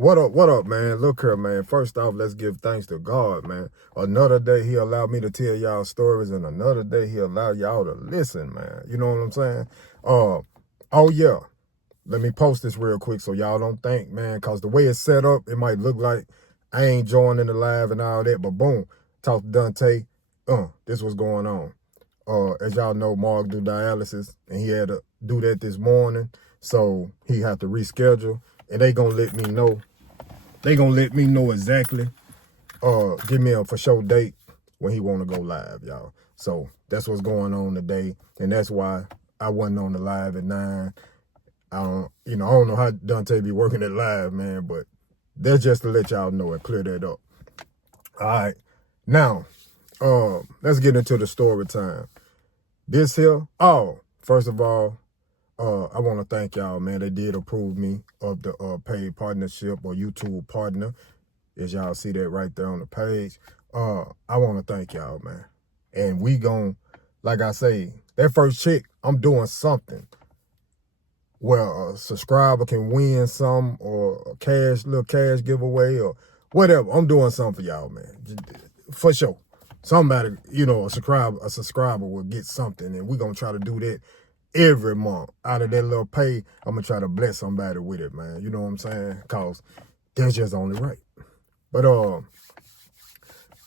What up, man? Look here, man. First off, let's give thanks to God, man. Another day he allowed me to tell y'all stories, and another day he allowed y'all to listen, man. You know what I'm saying? Oh yeah. Let me post this real quick so y'all don't think, man, because the way it's set up, it might look like I ain't joining the live and all that, but boom, talk to Dante. This was going on. As y'all know, Mark do dialysis, and he had to do that this morning, so he had to reschedule, and they gonna let me know. They gonna let me know exactly, give me a for sure date when he wanna go live, y'all. So that's what's going on today, and that's why I wasn't on the live at 9. I don't know how Dante be working it live, man, but that's just to let y'all know and clear that up. All right, now, let's get into the story time. This here, first of all, I want to thank y'all, man. They did approve me of the paid partnership or YouTube partner, as y'all see that right there on the page. I want to thank y'all, man. And we like I say, that first check, I'm doing something where a subscriber can win some or a little cash giveaway or whatever. I'm doing something for y'all, man, for sure. Somebody, a subscriber will get something, and we're going to try to do that every month. Out of that little pay, I'm going to try to bless somebody with it, man. You know what I'm saying? Because that's just only right. But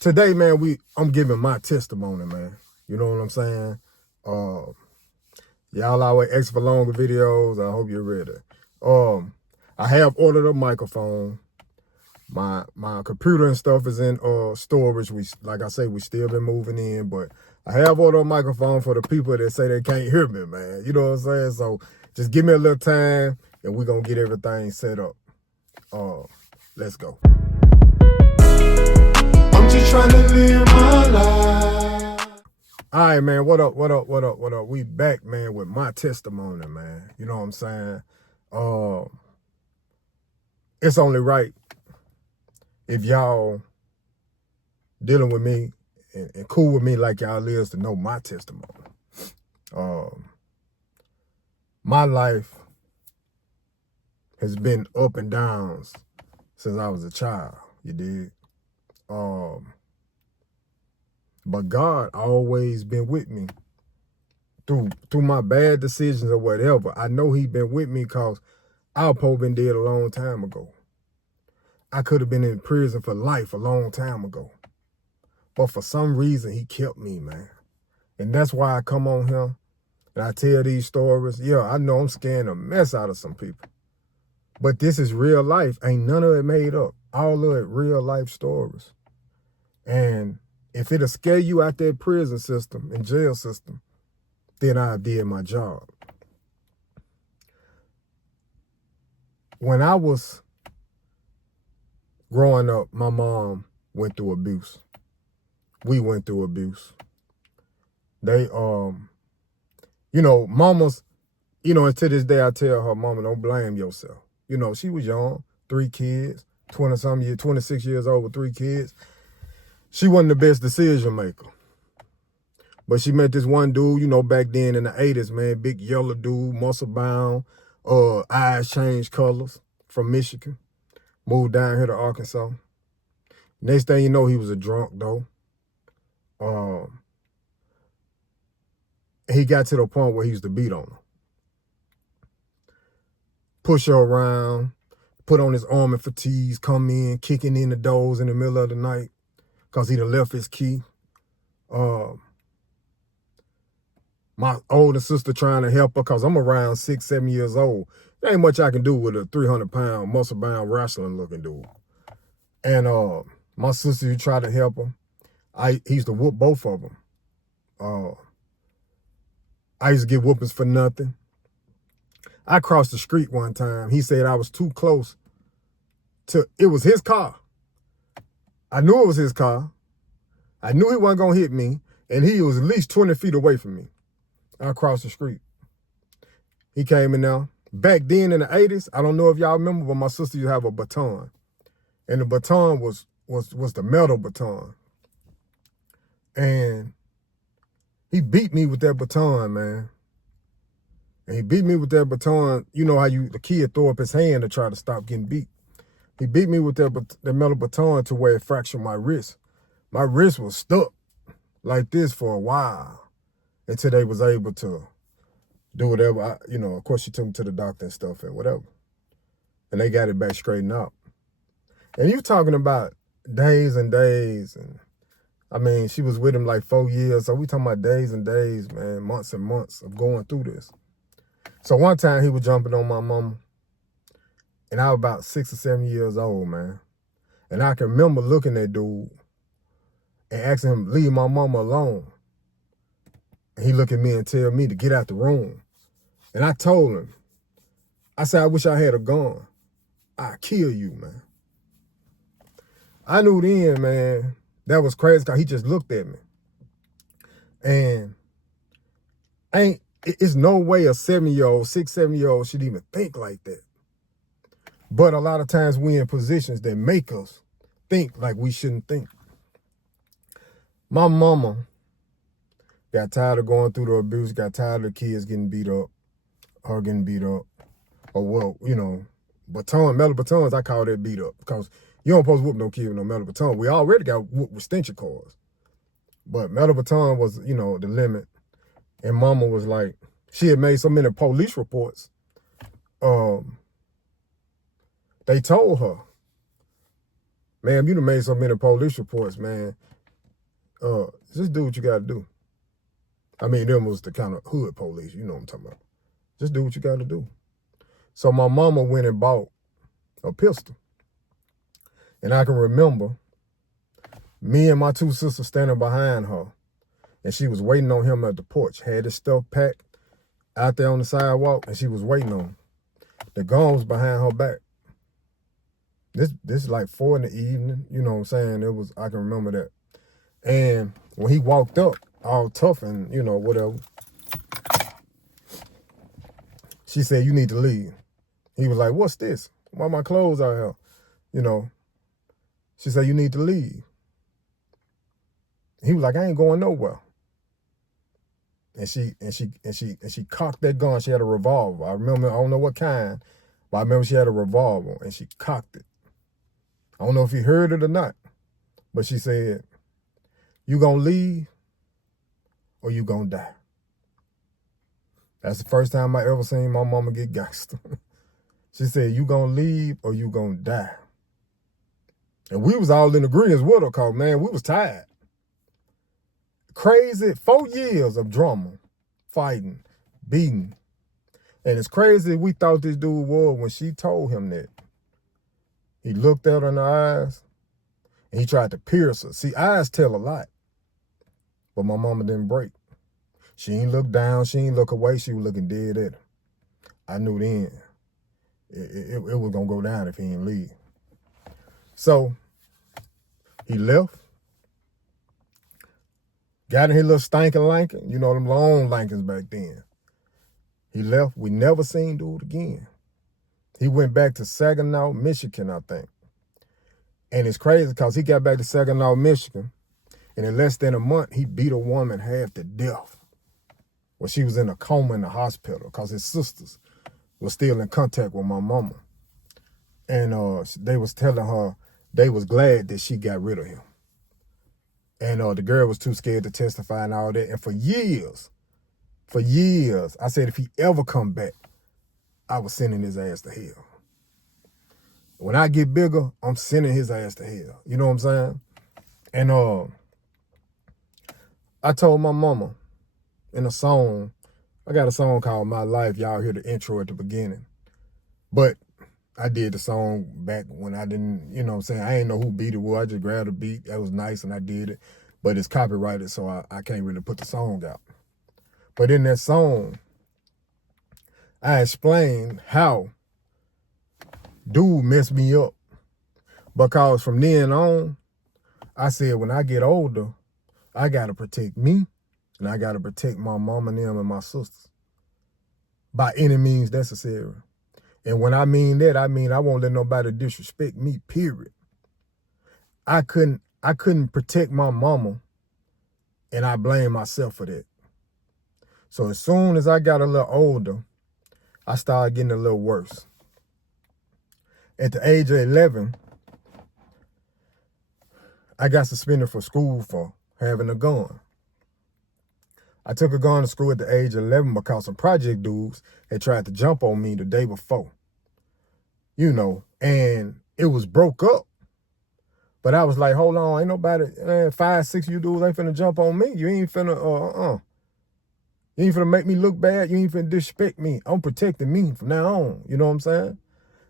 today, man, I'm giving my testimony, man. You know what I'm saying? Y'all always ask for longer videos. I hope you're ready. I have ordered a microphone. My computer and stuff is in storage. Like I say, we still been moving in, but I have ordered a microphone for the people that say they can't hear me, man. You know what I'm saying? So just give me a little time, and we're gonna get everything set up. Let's go. I'm just trying to live my life. All right, man. What up? We back, man, with my testimony, man. You know what I'm saying? It's only right if y'all dealing with me and cool with me like y'all is to know my testimony. My life has been up and downs since I was a child, you dig? But God always been with me through my bad decisions or whatever. I know he been with me because our Pope been dead a long time ago. I could have been in prison for life a long time ago. But for some reason, he kept me, man. And that's why I come on here and I tell these stories. Yeah, I know I'm scaring the mess out of some people. But this is real life. Ain't none of it made up. All of it real life stories. And if it'll scare you out that prison system and jail system, then I did my job. When I was growing up, my mom went through abuse. We went through abuse. They, mamas, and to this day I tell her, mama, don't blame yourself. She was young, 3 kids, 20-something years, 26 years old with 3 kids. She wasn't the best decision maker. But she met this one dude, back then in the 80s, man, big yellow dude, muscle bound, eyes changed colors, from Michigan. Moved down here to Arkansas. Next thing you know, he was a drunk, though. He got to the point where he used to beat on her. Push her around, put on his arm and fatigues, come in, kicking in the doors in the middle of the night because he done left his key. My older sister trying to help her because I'm around 6, 7 years old. There ain't much I can do with a 300-pound, muscle-bound, wrestling-looking dude. And my sister who tried to help her, he used to whoop both of them. I used to get whoopings for nothing. I crossed the street one time. He said I was too close it was his car. I knew it was his car. I knew he wasn't going to hit me, and he was at least 20 feet away from me. I crossed the street. He came in there. Back then in the 80s, I don't know if y'all remember, but my sister used to have a baton. And the baton was the metal baton. And he beat me with that baton, man. And he beat me with that baton. You know how the kid throw up his hand to try to stop getting beat. He beat me with that metal baton to where it fractured my wrist. My wrist was stuck like this for a while until they was able to do whatever. Of course, she took me to the doctor and stuff and whatever. And they got it back straightened out. And you talking about days and days. And I mean, she was with him like 4 years. So we talking about days and days, man, months and months of going through this. So one time he was jumping on my mama. And I was about 6 or 7 years old, man. And I can remember looking at dude and asking him, leave my mama alone. And he looked at me and tell me to get out the room. And I told him, I said, I wish I had a gun. I'd kill you, man. I knew then, man, that was crazy because he just looked at me. And it's no way a 7-year-old, 6, 7-year-old should even think like that. But a lot of times we in positions that make us think like we shouldn't think. My mama got tired of going through the abuse, got tired of the kids getting beat up, her getting beat up. Or well, metal batons, I call that beat up. Because you don't supposed to whoop no kid with no metal baton. We already got whooped with extension cords. But metal baton was, the limit. And mama was like, she had made so many police reports. They told her, ma'am, you done made so many police reports, man. Just do what you got to do. I mean, them was the kind of hood police, you know what I'm talking about. Just do what you got to do. So my mama went and bought a pistol. And I can remember me and my 2 sisters standing behind her. And she was waiting on him at the porch. Had his stuff packed out there on the sidewalk. And she was waiting on him. The gun was behind her back. This is like 4 in the evening. You know what I'm saying? I can remember that. And when he walked up, all tough and, whatever, she said, you need to leave. He was like, what's this? Why my clothes out here? She said, you need to leave. He was like, I ain't going nowhere. And she cocked that gun. She had a revolver. I remember, I don't know what kind, but I remember she had a revolver and she cocked it. I don't know if he heard it or not, but she said, you gonna leave or you gonna die? That's the first time I ever seen my mama get gassed. She said, you gonna leave or you gonna die? And we was all in agreement with her because, man, we was tired. Crazy 4 years of drama, fighting, beating. And it's crazy we thought this dude was when she told him that. He looked at her in the eyes and he tried to pierce her. See, eyes tell a lot. But my mama didn't break. She ain't look down. She ain't look away. She was looking dead at him. I knew then it was going to go down if he didn't leave. So he left. Got in his little stinking Lincoln. You know them long Lincolns back then. He left. We never seen dude again. He went back to Saginaw, Michigan, I think. And it's crazy because he got back to Saginaw, Michigan, and in less than a month, he beat a woman half to death. Well, she was in a coma in the hospital because his sisters were still in contact with my mama. And they was telling her they was glad that she got rid of him. And the girl was too scared to testify and all that. And for years, I said if he ever come back, I was sending his ass to hell. When I get bigger, I'm sending his ass to hell. You know what I'm saying? And I told my mama in a song, I got a song called My Life. Y'all hear the intro at the beginning. But I did the song back when I didn't, you know what I'm saying? I ain't know who beat it was. I just grabbed a beat. That was nice and I did it. But it's copyrighted, so I can't really put the song out. But in that song, I explained how dude messed me up. Because from then on, I said when I get older, I got to protect me and I got to protect my mom and them and my sisters by any means necessary. And when I mean that, I mean I won't let nobody disrespect me, period. I couldn't protect my mama, and I blame myself for that. So as soon as I got a little older, I started getting a little worse. At the age of 11, I got suspended for school for having a gun. I took a gun to school at the age of 11 because some project dudes had tried to jump on me the day before. You know, and it was broke up. But I was like, hold on, ain't nobody, man, 5, 6 you dudes ain't finna jump on me. You ain't finna, You ain't finna make me look bad. You ain't finna disrespect me. I'm protecting me from now on. You know what I'm saying?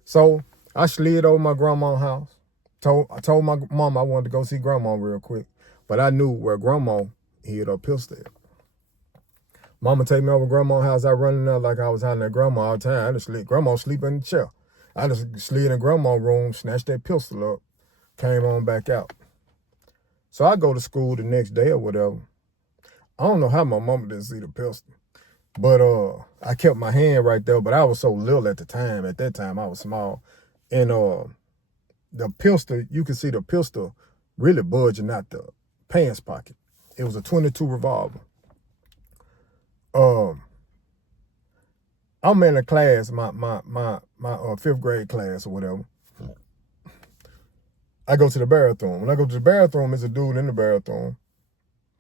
So I slid over my grandma's house. I told my mom I wanted to go see grandma real quick. But I knew where grandma hid her pistol at. Mama take me over grandma's house. I run in there like I was hiding at grandma all the time. I just slid. Grandma sleeping in the chair. I just slid in grandma's room, snatched that pistol up, came on back out. So I go to school the next day or whatever. I don't know how my mama didn't see the pistol. But I kept my hand right there, but I was so little at the time. At that time, I was small. And the pistol, you can see the pistol really budging out the pants pocket. It was a .22 revolver. I'm in a class, my 5th grade class or whatever. I go to the bathroom. When I go to the bathroom, there's a dude in the bathroom.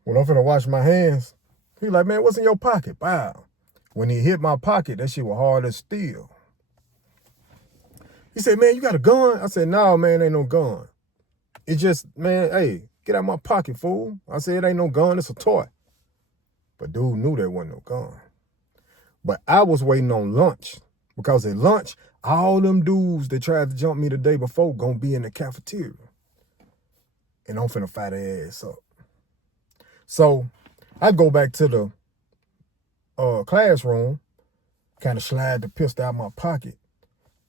When I'm finna wash my hands, he like, man, what's in your pocket? Wow. When he hit my pocket, that shit was hard as steel. He said, man, you got a gun? I said, no, man, ain't no gun. It just, man, hey, get out my pocket, fool. I said, it ain't no gun, it's a toy. But dude knew there wasn't no gun. But I was waiting on lunch. Because at lunch, all them dudes that tried to jump me the day before gonna be in the cafeteria. And I'm finna fight their ass up. So I go back to the classroom, kind of slide the pistol out of my pocket,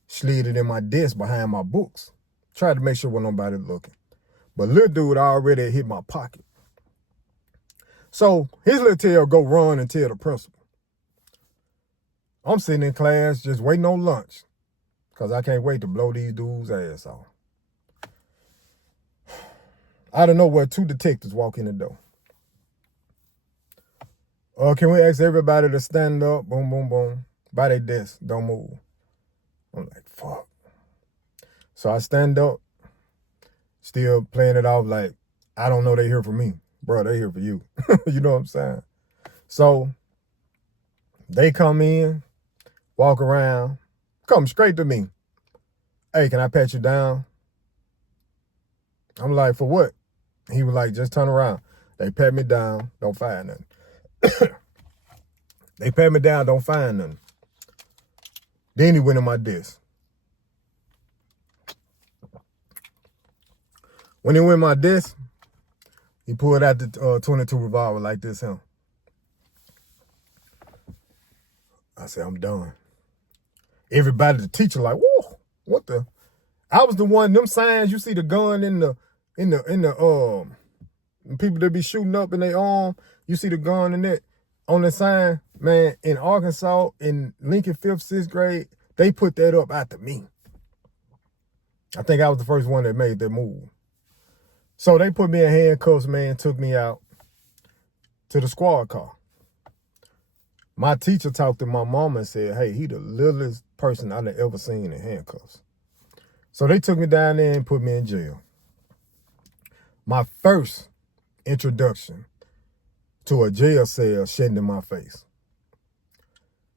slid it in my desk behind my books, tried to make sure wasn't nobody looking. But little dude already hit my pocket. So his little tail go run and tell the principal. I'm sitting in class just waiting on lunch because I can't wait to blow these dudes' ass off. I don't know where 2 detectives walk in the door. Can we ask everybody to stand up? Boom, boom, boom. By their desk. Don't move. I'm like, fuck. So I stand up, still playing it off like, I don't know they here for me. Bro, they here for you. You know what I'm saying? So they come in, walk around, come straight to me. Hey, can I pat you down? I'm like, for what? He was like, just turn around. They pat me down, don't find nothing. They pat me down, don't find nothing. Then he went in my desk. When he went in my desk, he pulled out the .22 revolver like this, huh? I said, I'm done. Everybody, the teacher like, whoa, what the? I was the one, them signs, you see the gun in the people that be shooting up in their arm, you see the gun in that, on the sign, man, in Arkansas, in Lincoln 5th, 6th grade, they put that up after me. I think I was the first one that made that move. So they put me in handcuffs, man, took me out to the squad car. My teacher talked to my mom and said, hey, he the littlest person I've ever seen in handcuffs. So they took me down there and put me in jail. My first introduction to a jail cell shedding in my face.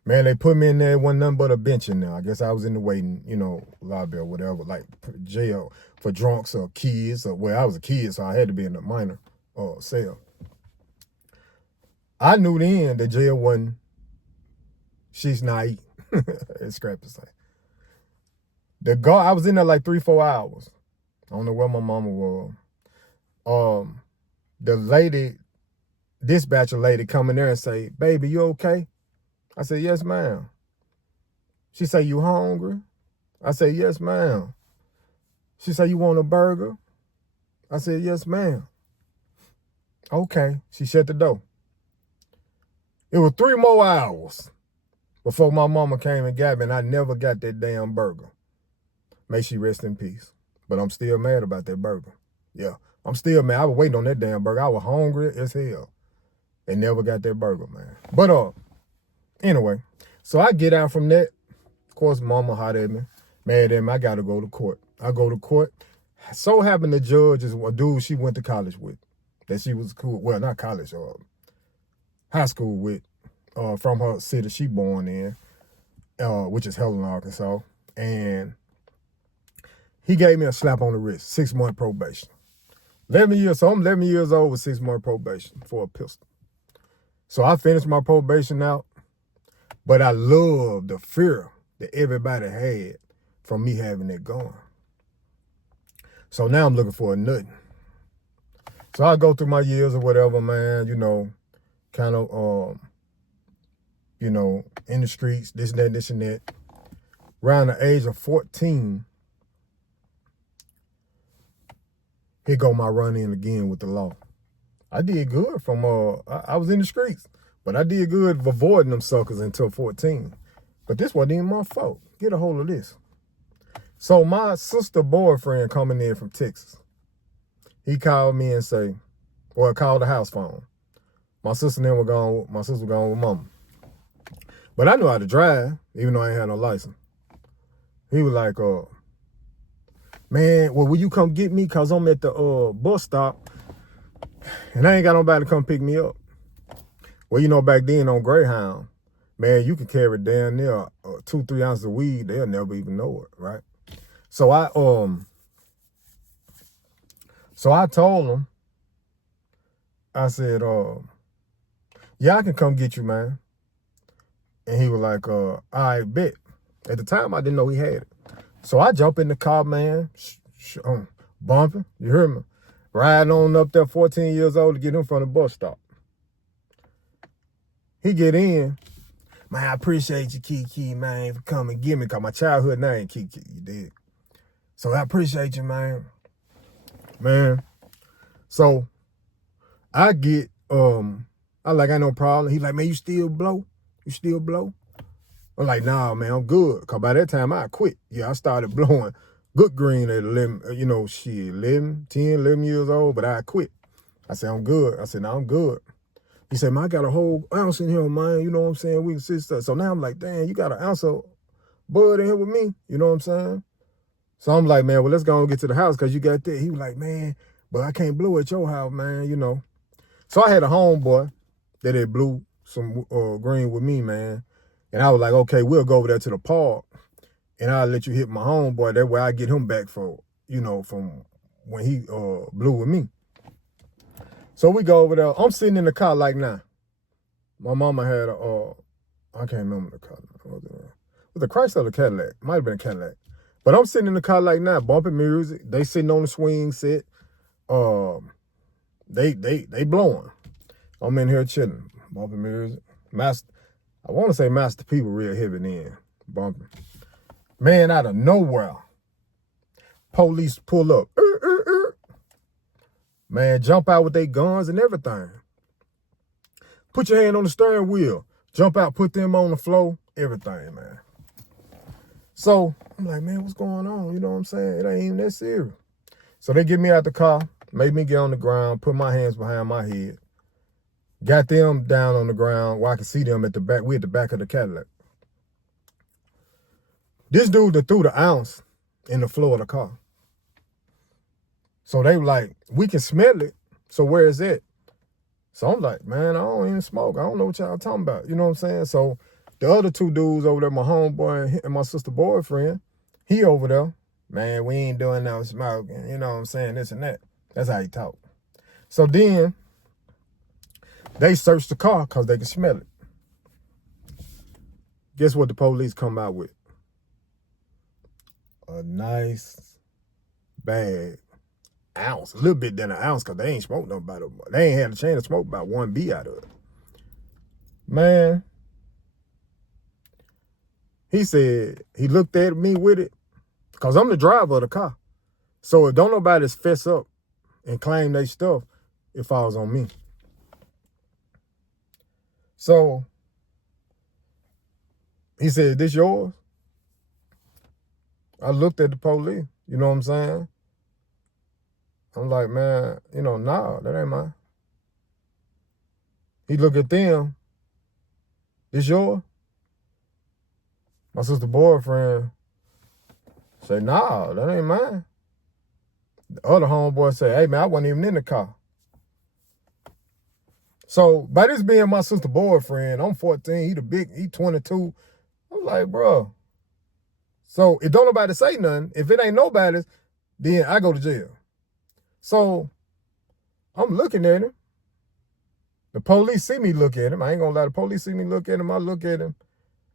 Man, they put me in there, it wasn't nothing but a bench in there. I guess I was in the waiting, lobby or whatever, like jail for drunks or kids. Well, I was a kid, so I had to be in the minor cell. I knew then that jail wasn't, she's naive. It's crap to say. The guard, I was in there like 3-4 hours. I don't know where my mama was. The lady, dispatcher lady come in there and say, baby, you okay? I said, yes, ma'am. She say, you hungry? I said, yes, ma'am. She say, you want a burger? I said, yes, ma'am. Okay. She shut the door. It was 3 more hours before my mama came and got me, and I never got that damn burger. May she rest in peace. But I'm still mad about that burger. Yeah, I'm still mad. I was waiting on that damn burger. I was hungry as hell. And never got that burger, man. But anyway, so I get out from that. Of course, mama hot at me. Man, then I got to go to court. I go to court. So happened the judge is a dude she went to college with. That she was cool. Well, not college, high school with. From her city she born in, which is Helen, Arkansas. And he gave me a slap on the wrist, 6-month probation. 11 years, so I'm 11 years old with 6-month probation for a pistol. So I finished my probation out, but I love the fear that everybody had from me having that gun. So now I'm looking for a nothing. So I go through my years or whatever, man, kind of, in the streets, this and that. Around the age of 14, here go my run-in again with the law. I did good from, I was in the streets, but I did good avoiding them suckers until 14. But this wasn't even my fault. Get a hold of this. So my sister boyfriend coming in from Texas, he called me and called the house phone. My sister and them were gone with mama. But I knew how to drive, even though I ain't had no license. He was like, man, well, will you come get me? Because I'm at the bus stop, and I ain't got nobody to come pick me up. Well, back then on Greyhound, man, you could carry down there 2-3 ounces of weed. They'll never even know it, right? So I told him, I said, yeah, I can come get you, man. And he was like, I bet. At the time, I didn't know he had it. So I jump in the car, man, bumping, you hear me? Riding on up there, 14 years old, to get him from the bus stop. He get in. Man, I appreciate you, Kiki, man, for coming get me, because my childhood name, Kiki, you did. So I appreciate you, man. Man. So I get, I ain't no problem. He like, man, you still blow? You still blow? I'm like, nah, man, I'm good. Because by that time, I quit. Yeah, I started blowing good green at 11, 11 years old, but I quit. I said, I'm good. I said, nah, I'm good. He said, man, I got a whole ounce in here, man. You know what I'm saying? We can sit stuff. So now I'm like, damn, you got an ounce of bud in here with me? You know what I'm saying? So I'm like, man, well, let's go and get to the house because you got that. He was like, man, but I can't blow at your house, man, So I had a homeboy that had blew some green with me, man. And I was like, okay, we'll go over there to the park and I'll let you hit my homeboy. That way I get him back from when he blew with me. So we go over there. I'm sitting in the car like now. My mama had I can't remember the car. Was it a Chrysler or the Cadillac? Might have been a Cadillac. But I'm sitting in the car like now, bumping music. They sitting on the swing set. They blowing. I'm in here chilling, bumping music. I want to say Master P was real heavy then, bumping. Man, out of nowhere, police pull up. Man, jump out with their guns and everything. Put your hand on the steering wheel. Jump out, put them on the floor, everything, man. So I'm like, man, what's going on? You know what I'm saying? It ain't even that serious. So they get me out the car, made me get on the ground, put my hands behind my head. Got them down on the ground where I could see them at the back. We at the back of the Cadillac. This dude that threw the ounce in the floor of the car. So they were like, we can smell it. So where is it? So I'm like, man, I don't even smoke. I don't know what y'all talking about. You know what I'm saying? So the other two dudes over there, my homeboy and my sister boyfriend, he over there. Man, we ain't doing no smoking. You know what I'm saying? This and that. That's how he talk. So then they searched the car because they could smell it. Guess what the police come out with? A nice bag. Ounce. A little bit than an ounce because they ain't smoked nobody. They ain't had a chance to smoke about 1B out of it. Man. He said, he looked at me with it because I'm the driver of the car. So if don't nobody fess up and claim they stuff, it falls on me. So he said, this yours? I looked at the police, you know what I'm saying? I'm like, man, nah, that ain't mine. He looked at them. This yours? My sister boyfriend, Say, nah, that ain't mine. The other homeboy say, hey, man, I wasn't even in the car. So by this being my sister's boyfriend, I'm 14, he 22. I'm like, bro. So if don't nobody say nothing, if it ain't nobody's, then I go to jail. So I'm looking at him. The police see me look at him. I ain't gonna lie, the police see me look at him. I look at him,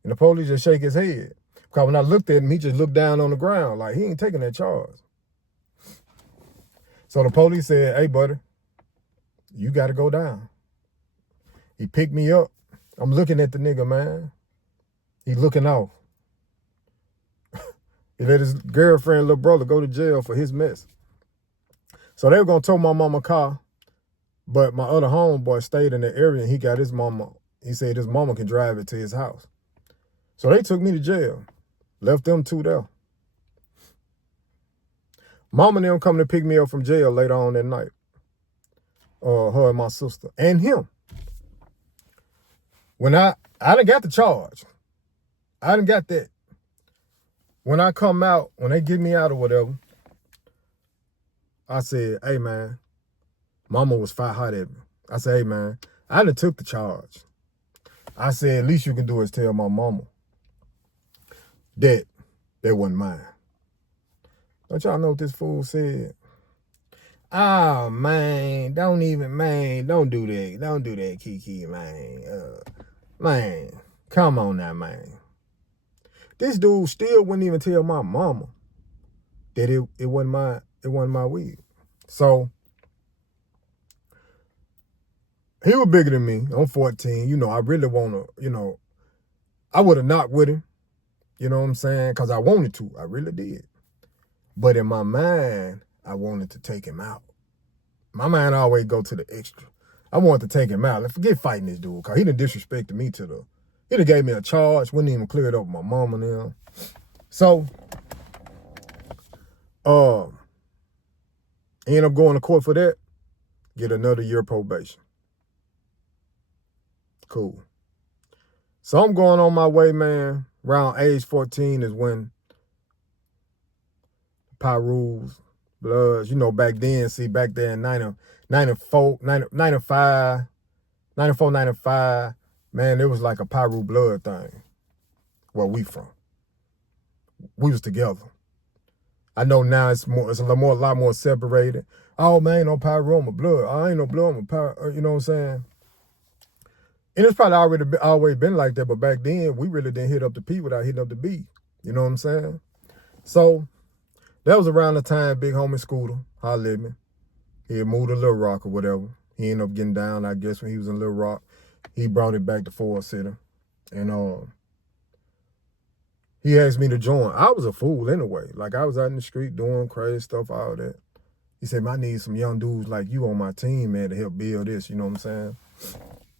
and the police just shake his head. Because when I looked at him, he just looked down on the ground like he ain't taking that charge. So the police said, hey, buddy, you got to go down. He picked me up. I'm looking at the nigga, man. He looking off. He let his girlfriend, little brother, go to jail for his mess. So they were going to tow my mama car, but my other homeboy stayed in the area, and he got his mama. He said his mama can drive it to his house. So they took me to jail. Left them two there. Mama and them come to pick me up from jail later on that night. Her and my sister. And him. When I done got the charge. I done got that. When I come out, when they get me out or whatever, I said, hey, man, mama was fight hot at me. I said, hey, man, I done took the charge. I said, at least you can do is tell my mama that wasn't mine. Don't y'all know what this fool said? Ah, man, don't do that. Don't do that, Kiki, man. Man, come on now, man. This dude still wouldn't even tell my mama that it wasn't my weed. So he was bigger than me. I'm 14. You know, I really want to, I would have knocked with him. You know what I'm saying? Because I wanted to. I really did. But in my mind, I wanted to take him out. My mind always go to the extra. I wanted to take him out. Forget fighting this dude, because he done disrespected me he done gave me a charge, wouldn't even clear it up with my mama and them. So, end up going to court for that, get another year probation. Cool. So I'm going on my way, man. Around age 14 is when Pyru's, Bloods, back then, back there in 94, 95, man, it was like a Pyru Blood thing where we from. We was together. I know now it's a lot more separated. Oh, man, ain't no Pyru, I'm a Blood. I ain't no Blood, I'm a Pyru, you know what I'm saying? And it's probably always been like that, but back then, we really didn't hit up the P without hitting up the B. You know what I'm saying? So that was around the time Big Homie Scooter hollered at me. He had moved to Little Rock or whatever. He ended up getting down, I guess, when he was in Little Rock. He brought it back to Forest City. And he asked me to join. I was a fool anyway. Like, I was out in the street doing crazy stuff, all that. He said, man, I need some young dudes like you on my team, man, to help build this, you know what I'm saying?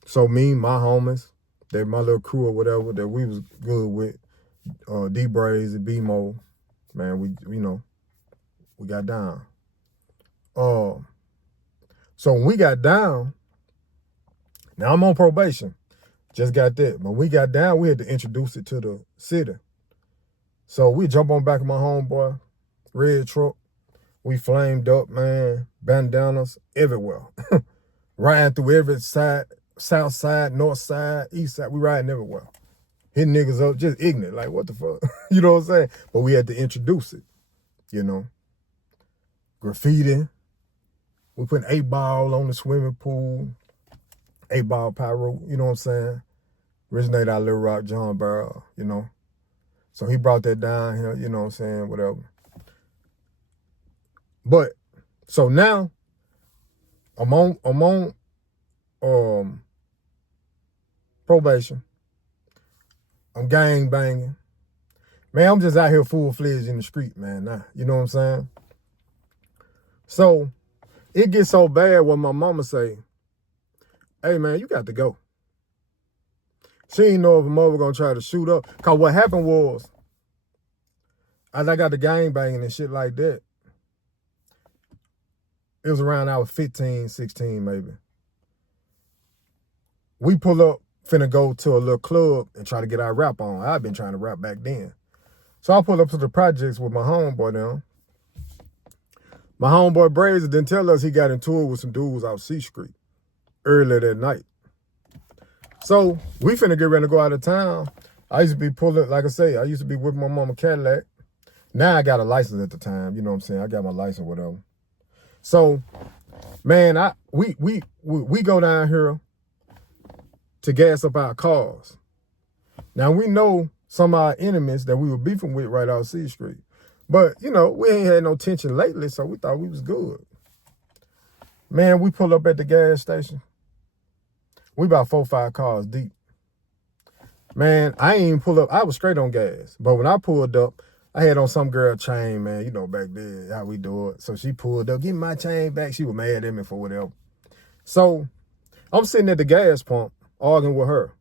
So me, my homies, my little crew or whatever that we was good with, D-Braze and B-Mo, man, we got down. So when we got down, now I'm on probation, just got that. But when we got down, we had to introduce it to the city. So we jump on back of my homeboy, red truck. We flamed up, man, bandanas everywhere. Riding through every side, south side, north side, east side. We riding everywhere. Hitting niggas up, just ignorant, like, what the fuck? You know what I'm saying? But we had to introduce it, Graffiti. We put 8-ball on the swimming pool. 8-ball pyro, you know what I'm saying? Originated out of Little Rock, John Barrow, So he brought that down here, you know what I'm saying, whatever. But, so now, I'm on probation. I'm gang banging. Man, I'm just out here full-fledged in the street, man, now. You know what I'm saying? So, it gets so bad when my mama say, hey, man, you got to go. She ain't know if a mother gonna try to shoot up. Because what happened was, as I got the gang banging and shit like that, it was around I was 15, 16 maybe. We pull up, finna go to a little club and try to get our rap on. I've been trying to rap back then. So I pulled up to the projects with my homeboy now. My homeboy Brazy didn't tell us he got into it with some dudes out C Street earlier that night. So we finna get ready to go out of town. I used to be pulling, like I say, I used to be with my mama Cadillac. Now I got a license at the time, you know what I'm saying? I got my license, whatever. So, man, we go down here to gas up our cars. Now we know some of our enemies that we were beefing with right out C Street. But, you know, we ain't had no tension lately, so we thought we was good. Man, we pull up at the gas station. We about 4 or 5 cars deep. Man, I ain't even pull up. I was straight on gas. But when I pulled up, I had on some girl chain, man. You know, back then, how we do it. So she pulled up, give me my chain back. She was mad at me for whatever. So I'm sitting at the gas pump arguing with her.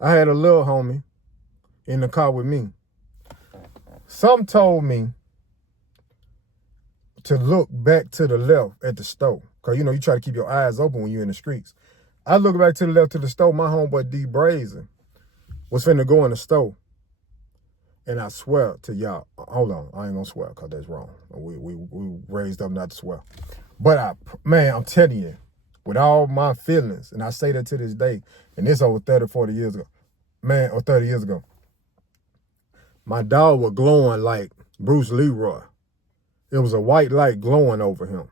I had a little homie in the car with me. Some told me to look back to the left at the store. Because, you know, you try to keep your eyes open when you're in the streets. I look back to the left to the store. My homeboy D Brazen was finna go in the store. And I swear to y'all, hold on, I ain't gonna swear because that's wrong. We raised up not to swear. But, man, I'm telling you, with all my feelings, and I say that to this day, and this over 30, 40 years ago, man, or 30 years ago, my dog was glowing like Bruce Leroy. It was a white light glowing over him.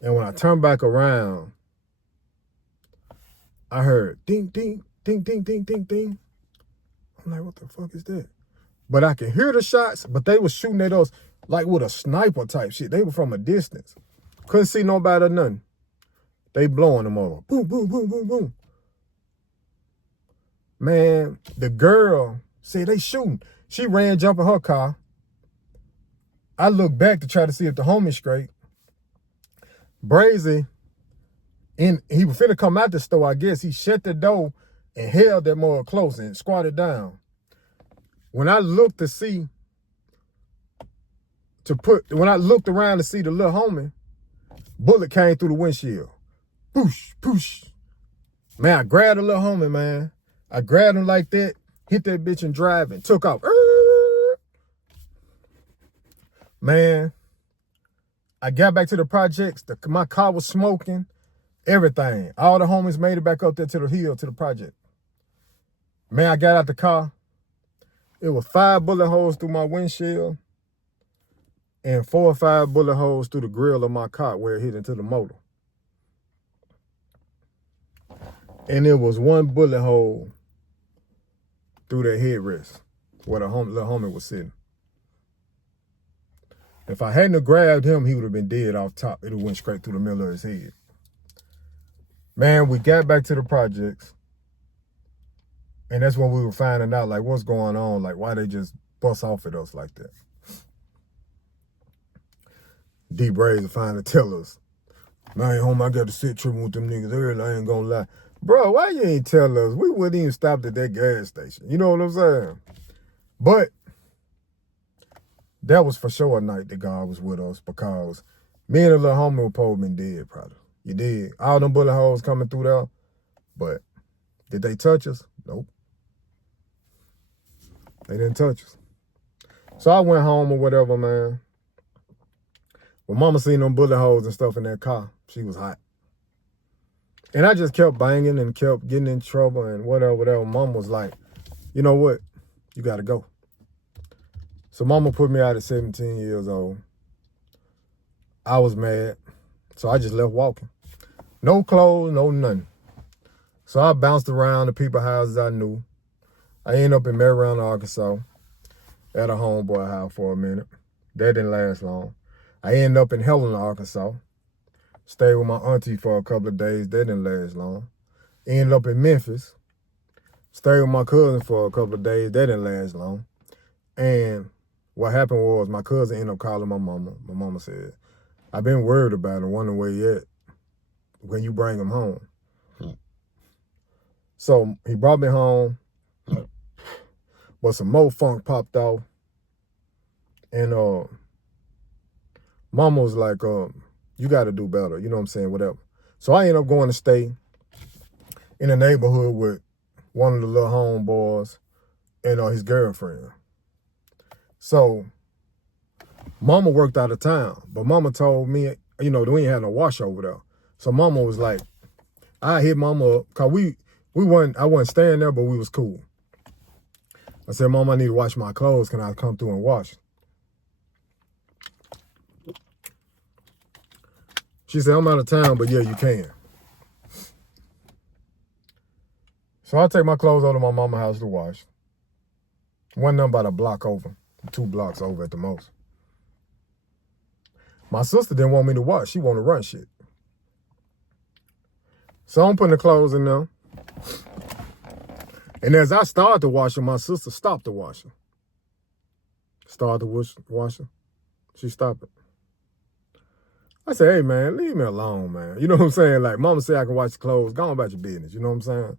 And when I turned back around, I heard ding, ding, ding, ding, ding, ding, ding. I'm like, what the fuck is that? But I could hear the shots, but they was shooting at us like with a sniper type shit. They were from a distance. Couldn't see nobody or nothing. They blowing them over. Boom, boom, boom, boom, boom. Man, the girl said they shooting. She ran, jumping her car. I looked back to try to see if the homie's straight. Brazy, he was finna come out the store, I guess. He shut the door and held that more close and squatted down. When I looked to see, when I looked around to see the little homie, bullet came through the windshield. Poosh, poosh. Man, I grabbed the little homie, man. I grabbed him like that, hit that bitch and drive and took off. Man, I got back to the projects. My car was smoking, everything. All the homies made it back up there to the hill, to the project. Man, I got out the car. It was 5 bullet holes through my windshield and 4 or 5 bullet holes through the grill of my car where it hit into the motor. And there was 1 bullet hole through that headrest where the little homie was sitting. If I hadn't have grabbed him, he would have been dead off top. It would have went straight through the middle of his head. Man, we got back to the projects. And that's when we were finding out, like, what's going on? Like, why they just bust off at us like that? D Brazy finally tell us, man, home, I got to sit tripping with them niggas early. I ain't gonna lie. Bro, why you ain't tell us? We wouldn't even stop at that gas station. You know what I'm saying? But that was for sure a night that God was with us, because me and the little homie were probably been dead, probably. You did. All them bullet holes coming through there. But did they touch us? Nope. They didn't touch us. So I went home or whatever, man. When mama seen them bullet holes and stuff in that car, she was hot. And I just kept banging and kept getting in trouble and whatever. Mom was like, you know what? You got to go. So mama put me out at 17 years old. I was mad. So I just left walking. No clothes, no nothing. So I bounced around the people's houses I knew. I ended up in Marietta, Arkansas, at a homeboy house for a minute. That didn't last long. I ended up in Helena, Arkansas. Stayed with my auntie for a couple of days. That didn't last long. Ended up in Memphis. Stayed with my cousin for a couple of days. That didn't last long. And what happened was my cousin ended up calling my mama. My mama said, I've been worried about him, wondering where he at when you bring him home. So he brought me home, but some more funk popped off. And mama was like, you got to do better. You know what I'm saying? Whatever. So I ended up going to stay in a neighborhood with one of the little homeboys and his girlfriend. So mama worked out of town, but mama told me, we ain't had no wash over there. So mama was like, I hit mama up, cause I wasn't staying there, but we was cool. I said, Mom, I need to wash my clothes. Can I come through and wash? She said, I'm out of town, but yeah, you can. So I take my clothes over to my mama's house to wash. Wasn't nothing about a block over, 2 blocks over at the most. My sister didn't want me to wash. She wanted to run shit. So I'm putting the clothes in there. And as I started to wash them, my sister stopped the washing. Started to wash them. She stopped it. I said, hey, man, leave me alone, man. You know what I'm saying? Like, mama said I can wash the clothes. Go on about your business. You know what I'm saying?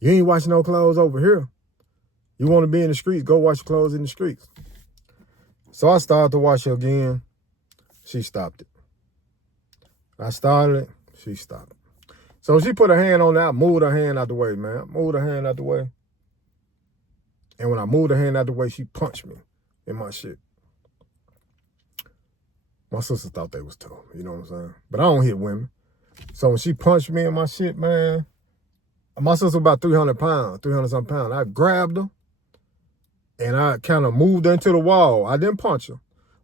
You ain't washing no clothes over here. You want to be in the streets, go wash your clothes in the streets. So I started to wash it again. She stopped it. I started it. She stopped it. So she put her hand on that, moved her hand out the way, man. Moved her hand out the way. And when I moved her hand out the way, she punched me in my shit. My sister thought they was tough, you know what I'm saying? But I don't hit women. So when she punched me in my shit, man, my sister was about 300 pounds, 300-something pounds. I grabbed her and I kind of moved her into the wall. I didn't punch her,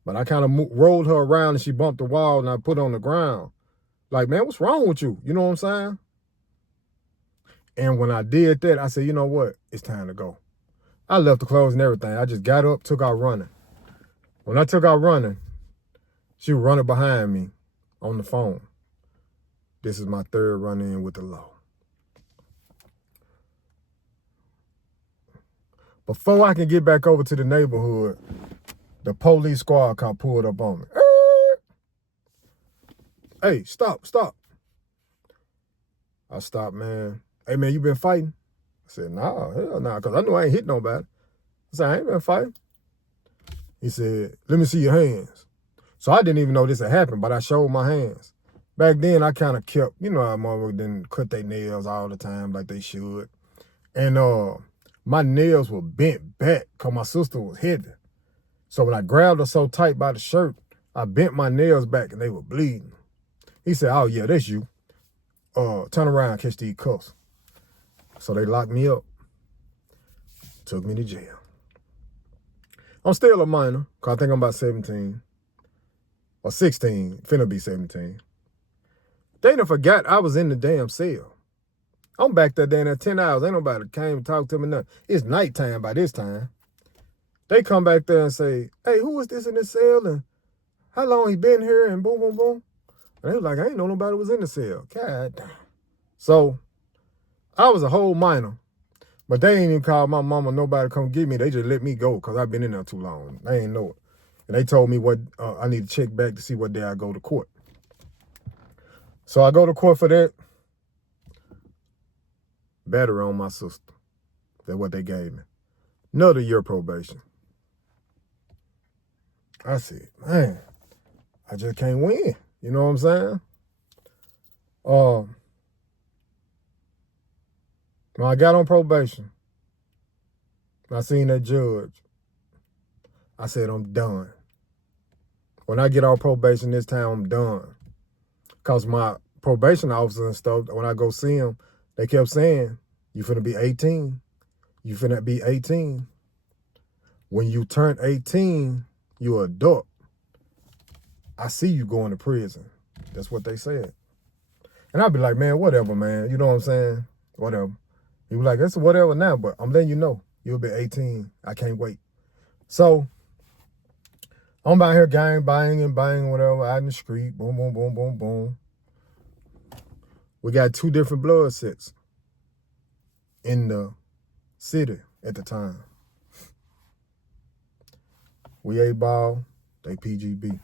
but I kind of rolled her around and she bumped the wall and I put her on the ground. Like, man, what's wrong with you? You know what I'm saying? And when I did that, I said, you know what? It's time to go. I left the clothes and everything. I just got up, took out running. When I took out running, she was running behind me on the phone. This is my 3rd run-in with the law. Before I can get back over to the neighborhood, the police squad car pulled up on me. Hey, stop. I stopped, man. Hey, man, you been fighting? I said, nah, hell nah, because I knew I ain't hit nobody. I said, I ain't been fighting. He said, let me see your hands. So I didn't even know this had happened, but I showed my hands. Back then, I kind of kept, how motherfuckers didn't cut their nails all the time like they should. And my nails were bent back because my sister was heavy. So when I grabbed her so tight by the shirt, I bent my nails back and they were bleeding. He said, oh, yeah, that's you. Turn around, catch these cuffs. So they locked me up, took me to jail. I'm still a minor, because I think I'm about 17 or 16, finna be 17. They done forgot I was in the damn cell. I'm back there damn at 10 hours. Ain't nobody came and talked to me nothing. It's nighttime by this time. They come back there and say, hey, who is this in this cell? And how long he been here? And boom, boom, boom. And they was like, I ain't know nobody was in the cell. God damn. So I was a whole minor. But they ain't even called my mama, nobody come get me. They just let me go because I've been in there too long. They ain't know it. And they told me what I need to check back to see what day I go to court. So I go to court for that. Battery on my sister. That's what they gave me. Another year probation. I said, man, I just can't win. You know what I'm saying? When I got on probation, I seen that judge. I said, I'm done. When I get off probation this time, I'm done. Because my probation officer and stuff, when I go see him, they kept saying, you finna be 18. You finna be 18. When you turn 18, you're an adult. I see you going to prison. That's what they said. And I'd be like, man, whatever, man. You know what I'm saying? Whatever. He was like, it's whatever now, but I'm letting you know. You'll be 18. I can't wait. So I'm out here gang banging, whatever, out in the street. Boom, boom, boom, boom, boom. We got 2 different blood sets in the city at the time. We A-ball, they PGB.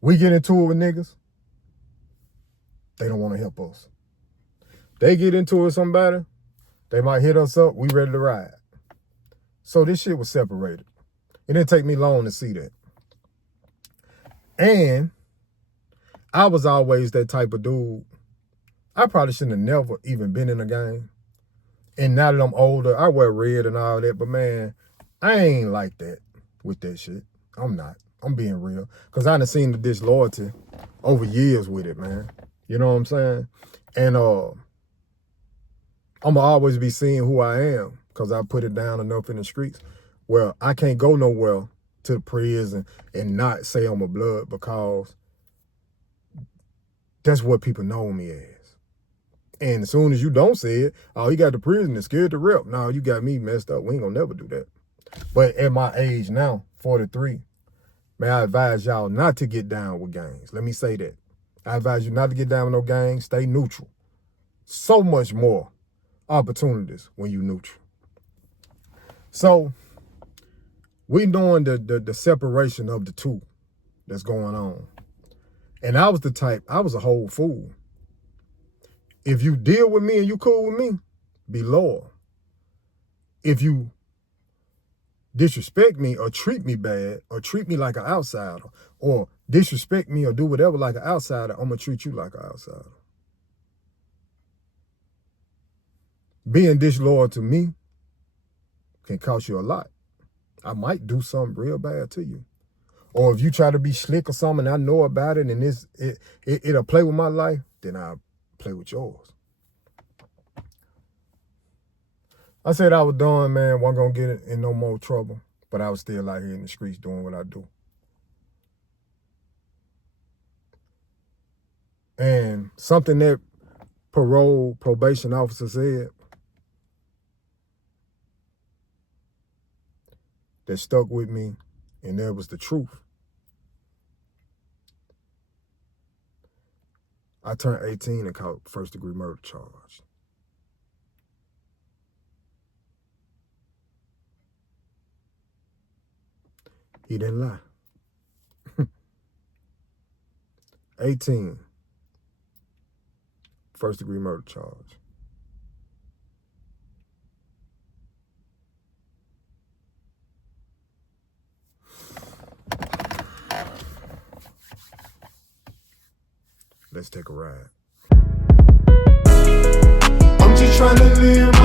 We get into it with niggas. They don't want to help us. They get into it with somebody, they might hit us up, we ready to ride. So this shit was separated. It didn't take me long to see that. And I was always that type of dude. I probably shouldn't have never even been in a game. And now that I'm older, I wear red and all that, but man, I ain't like that with that shit. I'm not. I'm being real. Because I done seen the disloyalty over years with it, man. You know what I'm saying? And I'm going to always be seeing who I am because I put it down enough in the streets. Well, I can't go nowhere to the prison and not say I'm a blood because that's what people know me as. And as soon as you don't say it, oh, he got the prison and scared to rep. No, you got me messed up. We ain't gonna never do that. But at my age now, 43, man, I advise y'all not to get down with gangs. Let me say that. I advise you not to get down with no gangs. Stay neutral. So much more opportunities when you neutral. So we doing the separation of the two that's going on. And I was the type, I was a whole fool. If you deal with me and you cool with me, be loyal. If you disrespect me or treat me bad or treat me like an outsider or disrespect me or do whatever like an outsider, I'm going to treat you like an outsider. Being disloyal to me can cost you a lot. I might do something real bad to you. Or if you try to be slick or something and I know about it and it'll play with my life, then I'll play with yours. I said I was done, man. Wasn't going to get in no more trouble. But I was still out here in the streets doing what I do. And something that probation officer said that stuck with me, and that was the truth. I turned 18 and caught first-degree murder charge. He didn't lie. 18, first-degree murder charge. Let's take a ride. I'm just trying to live